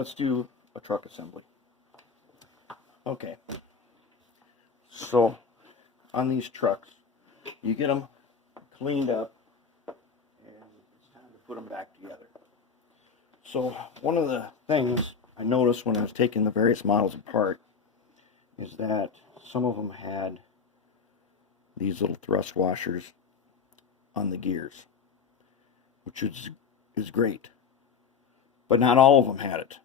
let's do a truck assembly. Okay, so on these trucks, you get them cleaned up and it's time to put them back together. So one of the things I noticed when I was taking the various models apart is that some of them had these little thrust washers on the gears, which is great, but not all of them had it.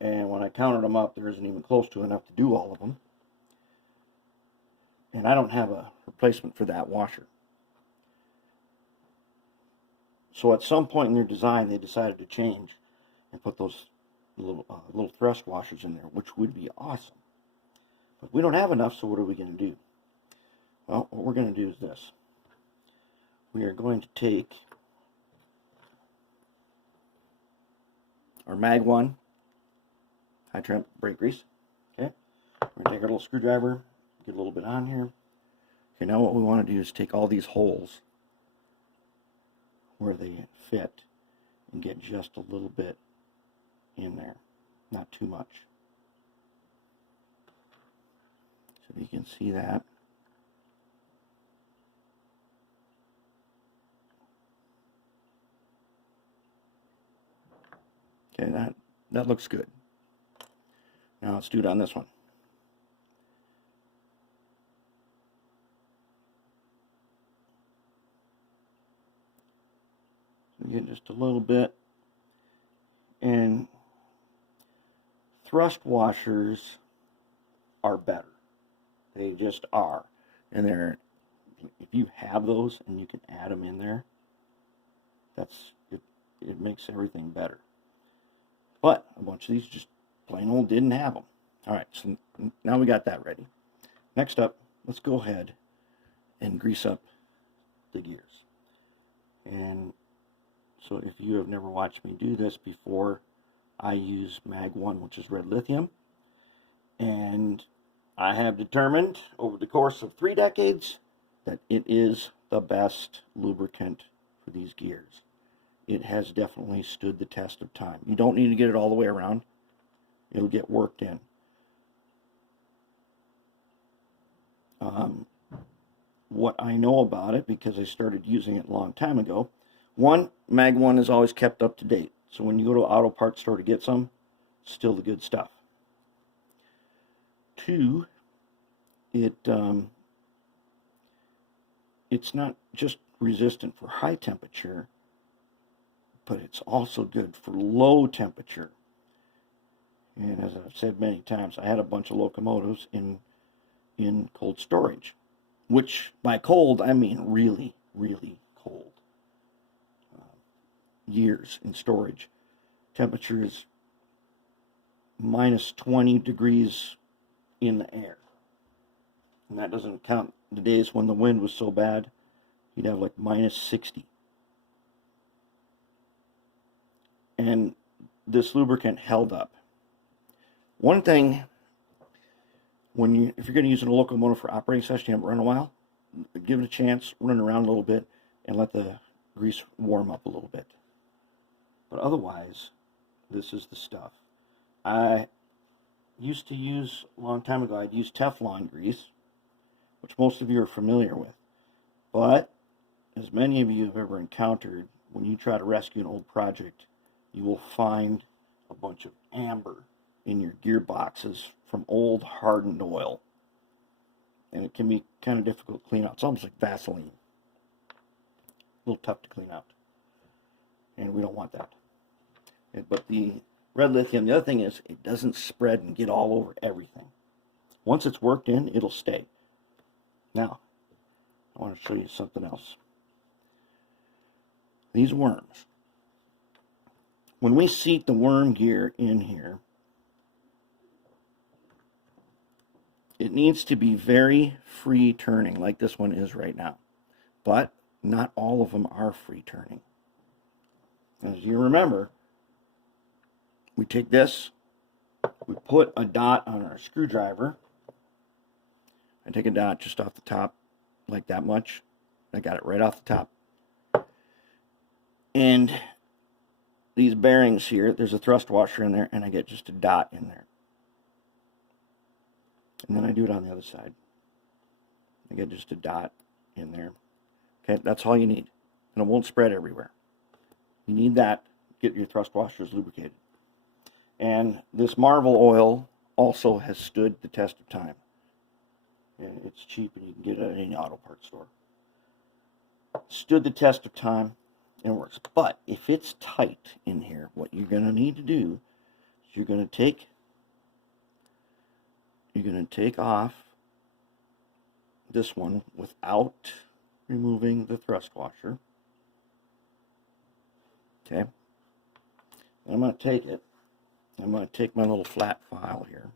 And when I counted them up, there isn't even close to enough to do all of them. And I don't have a replacement for that washer. So at some point in their design, they decided to change and put those little thrust washers in there, which would be awesome. But we don't have enough, so what are we going to do? Well, what we're going to do is this. We are going to take our Mag 1 high temp brake grease. Okay, we're going to take our little screwdriver, get a little bit on here. Okay, now what we want to do is take all these holes where they fit and get just a little bit in there, not too much. So you can see that. Okay, that looks good. Now let's do it on this one. So get just a little bit. And thrust washers are better. They just are. And they're, if you have those and you can add them in there, it makes everything better. But a bunch of these just plain old didn't have them. Alright, so now we got that ready. Next up, let's go ahead and grease up the gears. And so if you have never watched me do this before, I use Mag 1, which is red lithium. And I have determined over the course of 3 decades that it is the best lubricant for these gears. It has definitely stood the test of time. You don't need to get it all the way around. It'll get worked in. What I know about it, because I started using it a long time ago, one, Mag 1 is always kept up to date. So when you go to an auto parts store to get some, still the good stuff. 2, it's not just resistant for high temperature, but it's also good for low temperature. And as I've said many times, I had a bunch of locomotives in cold storage, which by cold I mean really, really cold. Years in storage. Temperature is minus 20 degrees in the air. And that doesn't count the days when the wind was so bad, you'd have like minus 60. And this lubricant held up. One thing, if you're going to use a locomotive for operating session, you haven't run a while, give it a chance, run around a little bit, and let the grease warm up a little bit. But otherwise, this is the stuff. I used to use, a long time ago, I'd use Teflon grease, which most of you are familiar with. But, as many of you have ever encountered, when you try to rescue an old project, you will find a bunch of amber in your gearboxes from old hardened oil. And it can be kind of difficult to clean out. It's almost like Vaseline. A little tough to clean out. And we don't want that. But the red lithium, the other thing is, it doesn't spread and get all over everything. Once it's worked in, it'll stay. Now, I want to show you something else. These worms. When we seat the worm gear in here, it needs to be very free turning, like this one is right now. But not all of them are free turning. As you remember, we take this, we put a dot on our screwdriver. I take a dot just off the top, like that much. I got it right off the top. And these bearings here, there's a thrust washer in there, and I get just a dot in there. And then I do it on the other side. I get just a dot in there. Okay, that's all you need. And it won't spread everywhere. You need that. Get your thrust washers lubricated. And this Marvel oil also has stood the test of time. And it's cheap and you can get it at any auto parts store. Stood the test of time and works. But if it's tight in here, what you're going to need to do is you're going to take off this one without removing the thrust washer. Okay. And I'm going to take it. I'm going to take my little flat file here.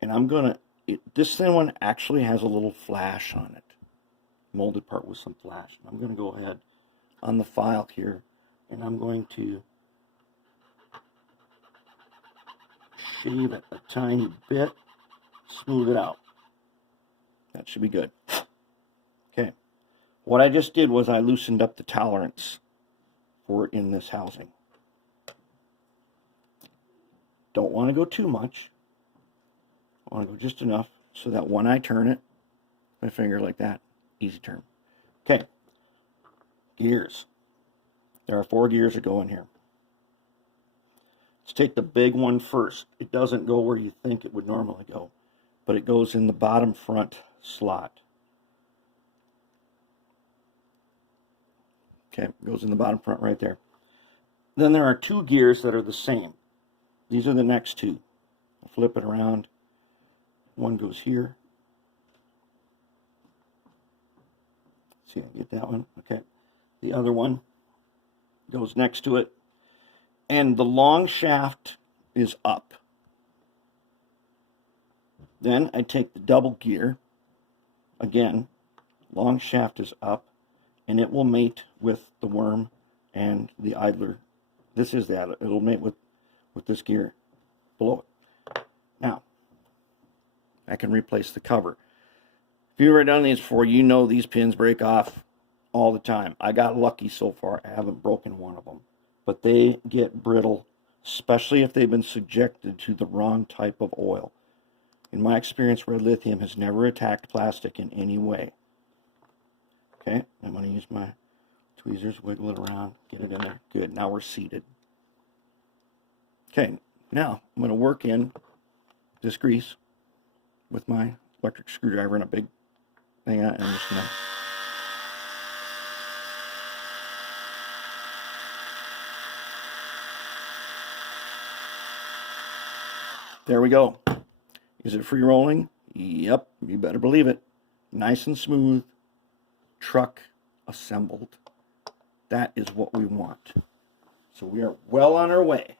And I'm going to, this thin one actually has a little flash on it. Molded part with some flash. And I'm going to go ahead on the file here and I'm going to shave it a tiny bit, smooth it out. That should be good. Okay. What I just did was I loosened up the tolerance for in this housing. Don't want to go too much. I want to go just enough so that when I turn it, my finger like that, easy turn. Okay. Gears. There are 4 gears that go in here. Let's take the big one first. It doesn't go where you think it would normally go, but it goes in the bottom front slot. Okay, it goes in the bottom front right there. Then there are 2 gears that are the same. These are the next 2. I'll flip it around. One goes here. See, I get that one. Okay. The other one goes next to it. And the long shaft is up. Then I take the double gear. Again, long shaft is up. And it will mate with the worm and the idler. This is that. It'll mate with this gear below it. Now, I can replace the cover. If you've ever done these before, you know these pins break off all the time. I got lucky so far. I haven't broken one of them. But they get brittle, especially if they've been subjected to the wrong type of oil. In my experience, red lithium has never attacked plastic in any way. Okay, I'm going to use my tweezers, wiggle it around, get it in there. Good, now we're seated. Okay, now I'm going to work in this grease with my electric screwdriver and a big thing out, and I'm just going to there we go. Is it free rolling? Yep, you better believe it. Nice and smooth. Truck assembled. That is what we want. So we are well on our way.